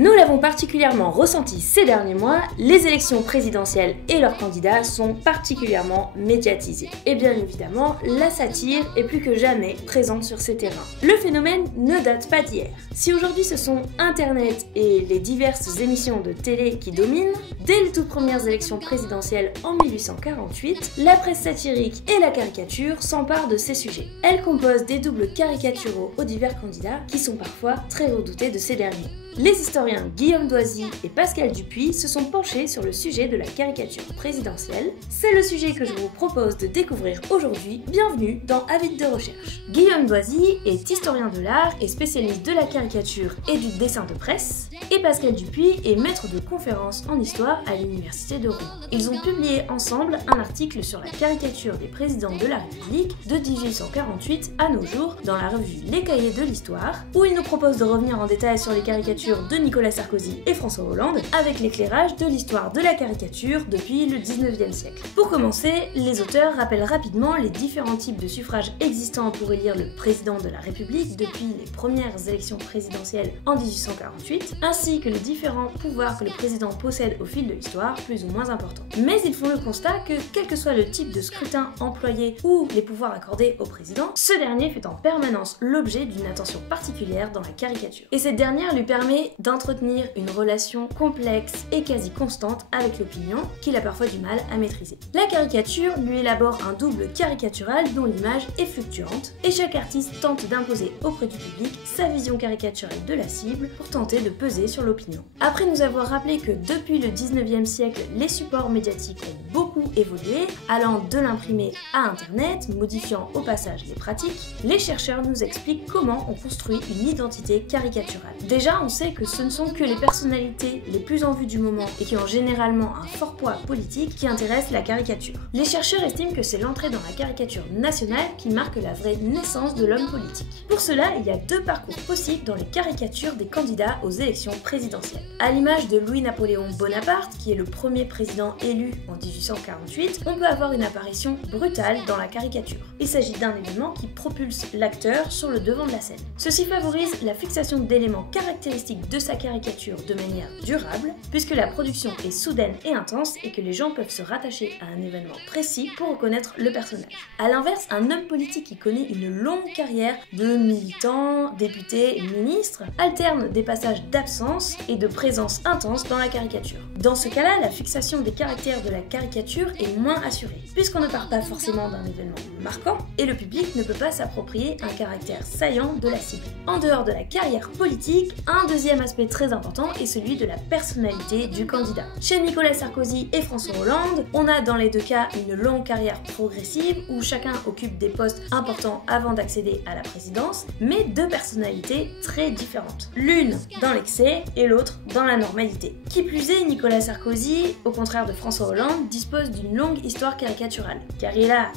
Nous l'avons particulièrement ressenti ces derniers mois, les élections présidentielles et leurs candidats sont particulièrement médiatisés. Et bien évidemment, la satire est plus que jamais présente sur ces terrains. Le phénomène ne date pas d'hier. Si aujourd'hui ce sont Internet et les diverses émissions de télé qui dominent, dès les toutes premières élections présidentielles en 1848, la presse satirique et la caricature s'emparent de ces sujets. Elle compose des doubles caricaturaux aux divers candidats qui sont parfois très redoutés de ces derniers. Les historiens Guillaume Doisy et Pascal Dupuis se sont penchés sur le sujet de la caricature présidentielle. C'est le sujet que je vous propose de découvrir aujourd'hui. Bienvenue dans Avis de recherche. Guillaume Doisy est historien de l'art et spécialiste de la caricature et du dessin de presse. Et Pascal Dupuis est maître de conférences en histoire à l'université de Rouen. Ils ont publié ensemble un article sur la caricature des présidents de la République de 1848 à nos jours dans la revue Les Cahiers de l'Histoire, où ils nous proposent de revenir en détail sur les caricatures de Nicolas Sarkozy et François Hollande avec l'éclairage de l'histoire de la caricature depuis le 19e siècle. Pour commencer, les auteurs rappellent rapidement les différents types de suffrages existants pour élire le président de la République depuis les premières élections présidentielles en 1848, ainsi que les différents pouvoirs que le président possède au fil de l'histoire, plus ou moins importants. Mais ils font le constat que, quel que soit le type de scrutin employé ou les pouvoirs accordés au président, ce dernier fait en permanence l'objet d'une attention particulière dans la caricature. Et cette dernière lui permet d'entretenir une relation complexe et quasi constante avec l'opinion qu'il a parfois du mal à maîtriser. La caricature lui élabore un double caricatural dont l'image est fluctuante et chaque artiste tente d'imposer auprès du public sa vision caricaturale de la cible pour tenter de peser sur l'opinion. Après nous avoir rappelé que depuis le 19e siècle, les supports médiatiques ont beaucoup évolué, allant de l'imprimé à Internet, modifiant au passage les pratiques, les chercheurs nous expliquent comment on construit une identité caricaturale. Déjà, on sait que ce ne sont que les personnalités les plus en vue du moment et qui ont généralement un fort poids politique qui intéressent la caricature. Les chercheurs estiment que c'est l'entrée dans la caricature nationale qui marque la vraie naissance de l'homme politique. Pour cela, il y a deux parcours possibles dans les caricatures des candidats aux élections présidentielles. À l'image de Louis-Napoléon Bonaparte, qui est le premier président élu en 1848, on peut avoir une apparition brutale dans la caricature. Il s'agit d'un événement qui propulse l'acteur sur le devant de la scène. Ceci favorise la fixation d'éléments caractéristiques de sa caricature de manière durable, puisque la production est soudaine et intense et que les gens peuvent se rattacher à un événement précis pour reconnaître le personnage. A l'inverse, un homme politique qui connaît une longue carrière de militant, député et ministre alterne des passages d'absence et de présence intense dans la caricature. Dans ce cas-là, la fixation des caractères de la caricature est moins assurée, puisqu'on ne part pas forcément d'un événement marquant et le public ne peut pas s'approprier un caractère saillant de la cible. En dehors de la carrière politique, un deuxième aspect très important est celui de la personnalité du candidat. Chez Nicolas Sarkozy et François Hollande, on a dans les deux cas une longue carrière progressive où chacun occupe des postes importants avant d'accéder à la présidence, mais deux personnalités très différentes. L'une dans l'excès et l'autre dans la normalité. Qui plus est, Nicolas Sarkozy, au contraire de François Hollande, dispose d'une longue histoire caricaturale, car il a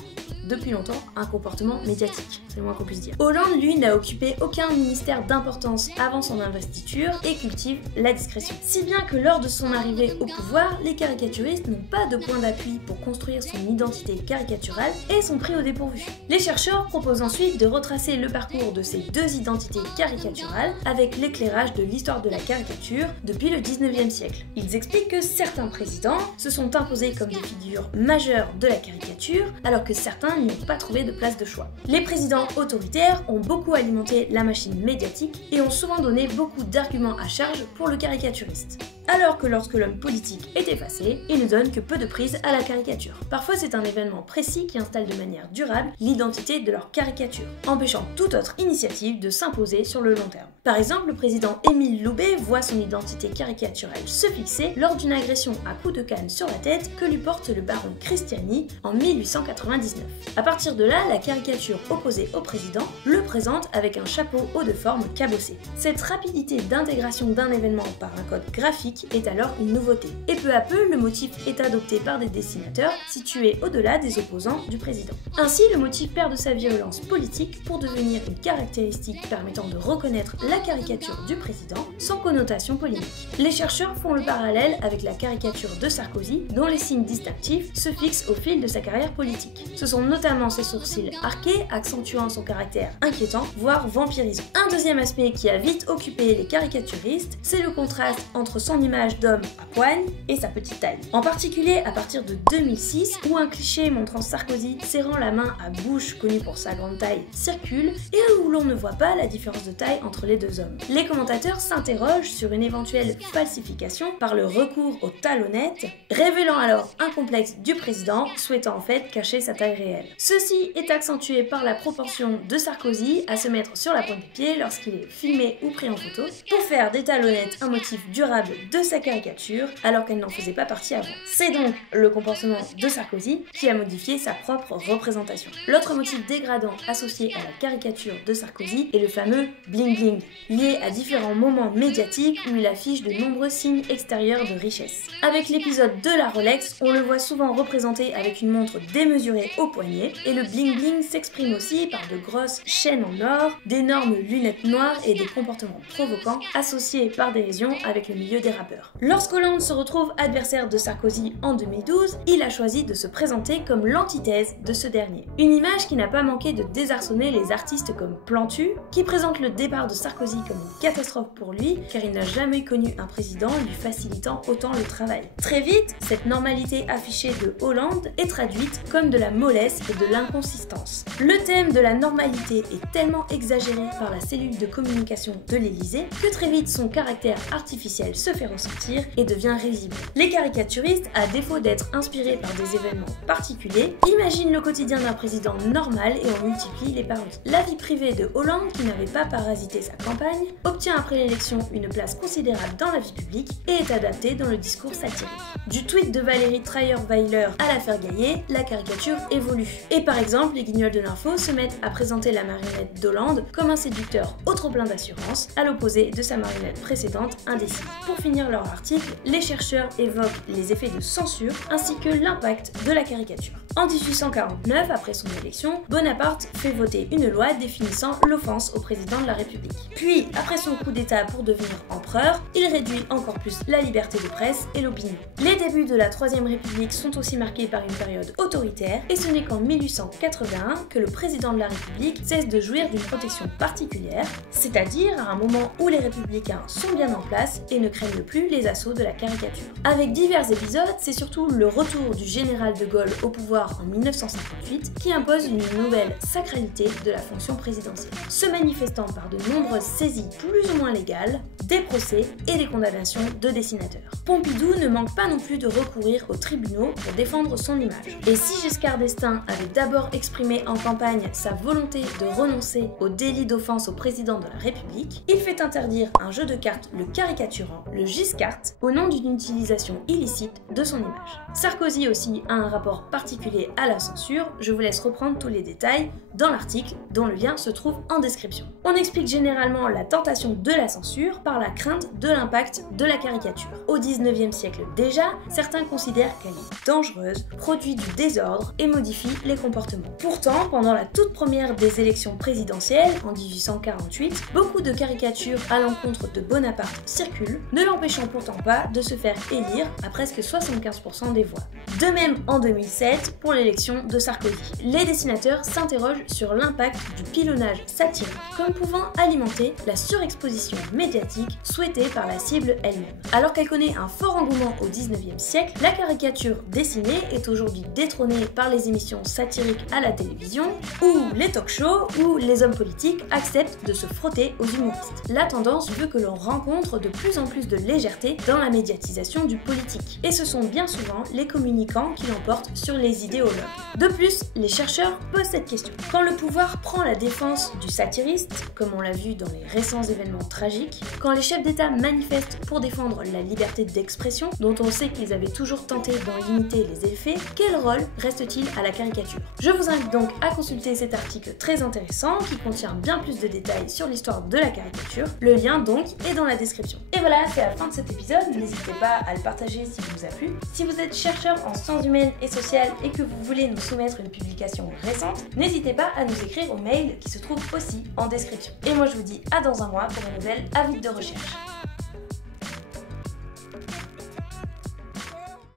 depuis longtemps un comportement médiatique, c'est le moins qu'on puisse dire. Hollande, lui, n'a occupé aucun ministère d'importance avant son investiture et cultive la discrétion. Si bien que lors de son arrivée au pouvoir, les caricaturistes n'ont pas de point d'appui pour construire son identité caricaturale et sont pris au dépourvu. Les chercheurs proposent ensuite de retracer le parcours de ces deux identités caricaturales avec l'éclairage de l'histoire de la caricature depuis le 19e siècle. Ils expliquent que certains présidents se sont imposés comme des figures majeures de la caricature alors que certains n'y ont pas trouvé de place de choix. Les présidents autoritaires ont beaucoup alimenté la machine médiatique et ont souvent donné beaucoup d'arguments à charge pour le caricaturiste. Alors que lorsque l'homme politique est effacé, il ne donne que peu de prise à la caricature. Parfois c'est un événement précis qui installe de manière durable l'identité de leur caricature, empêchant toute autre initiative de s'imposer sur le long terme. Par exemple, le président Émile Loubet voit son identité caricaturelle se fixer lors d'une agression à coups de canne sur la tête que lui porte le baron Cristiani en 1899. À partir de là, la caricature opposée au président le présente avec un chapeau haut de forme cabossé. Cette rapidité d'intégration d'un événement par un code graphique est alors une nouveauté. Et peu à peu, le motif est adopté par des dessinateurs situés au-delà des opposants du président. Ainsi, le motif perd de sa violence politique pour devenir une caractéristique permettant de reconnaître la la caricature du président sans connotation polémique. Les chercheurs font le parallèle avec la caricature de Sarkozy, dont les signes distinctifs se fixent au fil de sa carrière politique. Ce sont notamment ses sourcils arqués, accentuant son caractère inquiétant, voire vampirisant. Un deuxième aspect qui a vite occupé les caricaturistes, c'est le contraste entre son image d'homme à poigne et sa petite taille. En particulier à partir de 2006, où un cliché montrant Sarkozy serrant la main à Bush, connu pour sa grande taille, circule, et où l'on ne voit pas la différence de taille entre les deux hommes. Les commentateurs s'interrogent sur une éventuelle falsification par le recours aux talonnettes, révélant alors un complexe du président souhaitant en fait cacher sa taille réelle. Ceci est accentué par la propension de Sarkozy à se mettre sur la pointe des pieds lorsqu'il est filmé ou pris en photo, pour faire des talonnettes un motif durable de sa caricature alors qu'elle n'en faisait pas partie avant. C'est donc le comportement de Sarkozy qui a modifié sa propre représentation. L'autre motif dégradant associé à la caricature de Sarkozy est le fameux bling bling, lié à différents moments médiatiques où il affiche de nombreux signes extérieurs de richesse. Avec l'épisode de la Rolex, on le voit souvent représenté avec une montre démesurée au poignet, et le bling bling s'exprime aussi par de grosses chaînes en or, d'énormes lunettes noires et des comportements provocants associés par dérision avec le milieu des rappeurs. Lorsqu'Hollande se retrouve adversaire de Sarkozy en 2012, il a choisi de se présenter comme l'antithèse de ce dernier. Une image qui n'a pas manqué de désarçonner les artistes comme Plantu, qui présente le départ de Sarkozy comme une catastrophe pour lui, car il n'a jamais connu un président lui facilitant autant le travail. Très vite, cette normalité affichée de Hollande est traduite comme de la mollesse et de l'inconsistance. Le thème de la normalité est tellement exagéré par la cellule de communication de l'Élysée que très vite son caractère artificiel se fait ressentir et devient risible. Les caricaturistes, à défaut d'être inspirés par des événements particuliers, imaginent le quotidien d'un président normal et en multiplient les parodies. La vie privée de Hollande, qui n'avait pas parasité sa campagne, obtient après l'élection une place considérable dans la vie publique et est adaptée dans le discours satirique. Du tweet de Valérie Trierweiler à l'affaire Gaillet, la caricature évolue. Et par exemple, les guignols de l'info se mettent à présenter la marionnette d'Hollande comme un séducteur au trop-plein d'assurance, à l'opposé de sa marionnette précédente indécise. Pour finir leur article, les chercheurs évoquent les effets de censure ainsi que l'impact de la caricature. En 1849, après son élection, Bonaparte fait voter une loi définissant l'offense au président de la République. Puis, après son coup d'état pour devenir empereur, il réduit encore plus la liberté de presse et l'opinion. Les débuts de la Troisième République sont aussi marqués par une période autoritaire, et ce n'est qu'en 1881 que le président de la République cesse de jouir d'une protection particulière, c'est-à-dire à un moment où les républicains sont bien en place et ne craignent plus les assauts de la caricature. Avec divers épisodes, c'est surtout le retour du général de Gaulle au pouvoir en 1958 qui impose une nouvelle sacralité de la fonction présidentielle, se manifestant par de nombreuses saisies plus ou moins légales, des procès et des condamnations de dessinateurs. Pompidou ne manque pas non plus de recourir aux tribunaux pour défendre son image. Et si Giscard d'Estaing avait d'abord exprimé en campagne sa volonté de renoncer au délit d'offense au président de la République, il fait interdire un jeu de cartes le caricaturant, le Giscart, au nom d'une utilisation illicite de son image. Sarkozy aussi a un rapport particulier à la censure, je vous laisse reprendre tous les détails dans l'article dont le lien se trouve en description. On explique généralement la tentation de la censure par la crainte de l'impact de la caricature. Au 19e siècle déjà, certains considèrent qu'elle est dangereuse, produit du désordre et modifie les comportements. Pourtant, pendant la toute première des élections présidentielles, en 1848, beaucoup de caricatures à l'encontre de Bonaparte circulent, ne l'empêchant pourtant pas de se faire élire à presque 75% des voix. De même en 2007 pour l'élection de Sarkozy. Les dessinateurs s'interrogent sur l'impact du pilonnage satirique comme pouvant alimenter la surexposition médiatique souhaitée par la cible elle-même. Alors qu'elle connaît un fort engouement au 19e siècle, la caricature dessinée est aujourd'hui détrônée par les émissions satiriques à la télévision ou les talk-shows où les hommes politiques acceptent de se frotter aux humoristes. La tendance veut que l'on rencontre de plus en plus de légèreté dans la médiatisation du politique. Et ce sont bien souvent les communicants qui l'emportent sur les idéologues. De plus, les chercheurs posent cette question. Quand le pouvoir prend la défense du satiriste, comme on l'a vu dans les récents événements tragiques, quand les chefs d'État manifestent pour défendre la liberté d'expression, dont on sait qu'ils avaient toujours tenté d'en limiter les effets, quel rôle reste-t-il à la caricature? Je vous invite donc à consulter cet article très intéressant qui contient bien plus de détails sur l'histoire de la caricature. Le lien donc est dans la description. Et voilà, c'est la fin de cet épisode. N'hésitez pas à le partager s'il vous a plu. Si vous êtes chercheur en sciences humaines et sociales et que que vous voulez nous soumettre une publication récente, n'hésitez pas à nous écrire au mail qui se trouve aussi en description. Et moi je vous dis à dans un mois pour un nouvel avis de recherche.